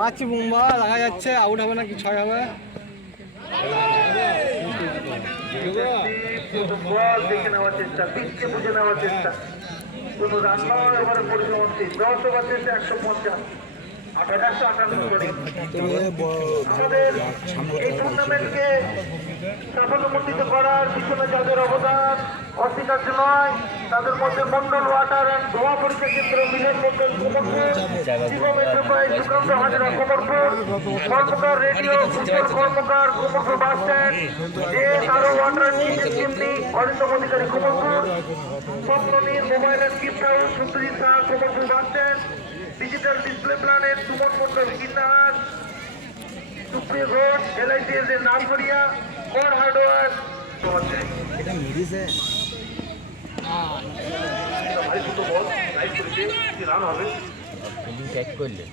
মাছি বোম্বা দেখা যাচ্ছে, আউট হবে না কি ছয় হবে। দেখে নেওয়ার চেষ্টা, পিচকে বুঝে নেওয়ার চেষ্টা। কোনো রান নয়, এবারে পরিসমাপ্তি 10 ওভার শেষে 150। আমাদের এই টুর্নামেন্টকে সাফল্যমণ্ডিত করার পিছনে যাদের অবদান অস্বীকার্য নয়, তাদের মধ্যে মন্ডল ওয়াটার অ্যান্ড ধোয়া পরীক্ষা কেন্দ্র, মিলন মন্ডল কোমরপুর, শিবম এন্টারপ্রাইজ সুকান্ত হাজরা কোমরপুর, কর্মকার রেডিও উজ্জ্বল কর্মকার কোমরপুর বাস স্ট্যান্ড, আরো water chimney Arindam Adhikari Komarpur, Swapnanil mobile and gift house Satyajit Shah Komarpur bus stand, digital display planet Suman Mondal Kinnahar, সুপ্রিয় ঘোষ LICS এর নামঘরিয়া, কর হার্ডওয়ার। এটা মিরিছে ভাই দুটো বল লাইভ করেছে, কি রান হবে? চেক করলে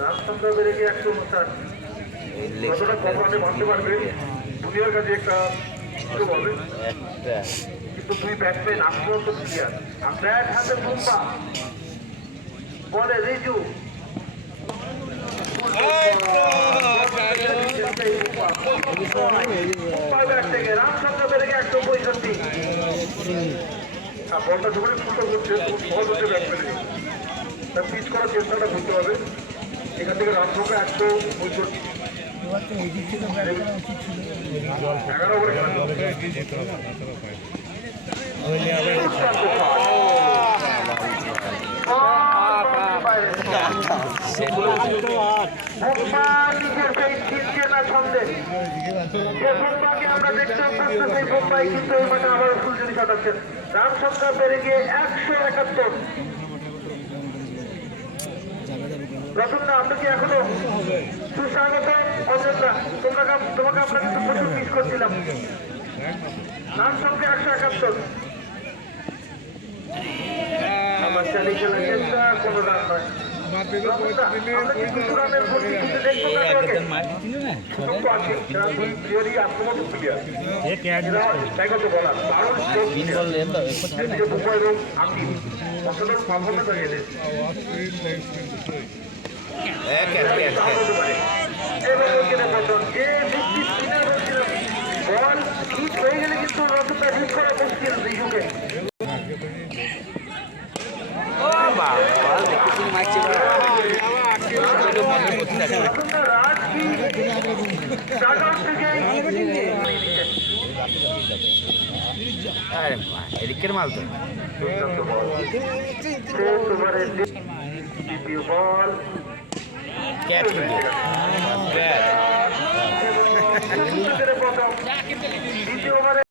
রান সংখ্যা বেড়ে গিয়ে 159। কতটা কম রানে মারতে পারবে দুনিয়ার কাছে একটা কিছু বলবে একটা, কিন্তু দুই ব্যাটসম্যান আপনিও তো ক্লিয়ার। ব্যাট হাতে বুম্বা, বলে রিজু, রান সংখ্যা বেড়ে গিয়ে 165। বলটা যখন ফুটো করছে তখন সহজ হচ্ছে ব্যাটসম্যানের, তার পিচ করার চেষ্টাটা করতে হবে। এখান থেকে রান সংখ্যা 165। 11 ওভারে খেলা চলছে। আমরা দেখতে সেই বোম্বাই কিন্তু এই মাঠে আবার ফুলঝুরি কাটাচ্ছেন। রান সংখ্যা বেড়ে গিয়ে 171। রতনদা, আমরা কি এখনো সুস্বাগত অযোধ্যা, তোমাকে আমরা কিন্তু প্রচুর মিস করছিলাম। রান সংখ্যা 171। আমার চালিয়ে খেলার চেষ্টা, কোনো রান নয়। আমরা কি দুটো রানের ভর্তি কিন্তু দেখবো কাকে সুযোগ তো আছে, ক্লিয়ারই আক্রমণ ক্লিয়ার। জায়গা তো বলার দারুণ স্ট্রোক একদিকে বুম্বা এবং আকিব অসাধারণ পারফরমেন্স হয়ে গেছে। বল হিট হয়ে গেলে কিন্তু রতনটা হিট করা মুশকিল রিজুকে। এদিকের মাল তো দ্বিতীয় বল ক্যাচ দ্বিতীয় ওভারে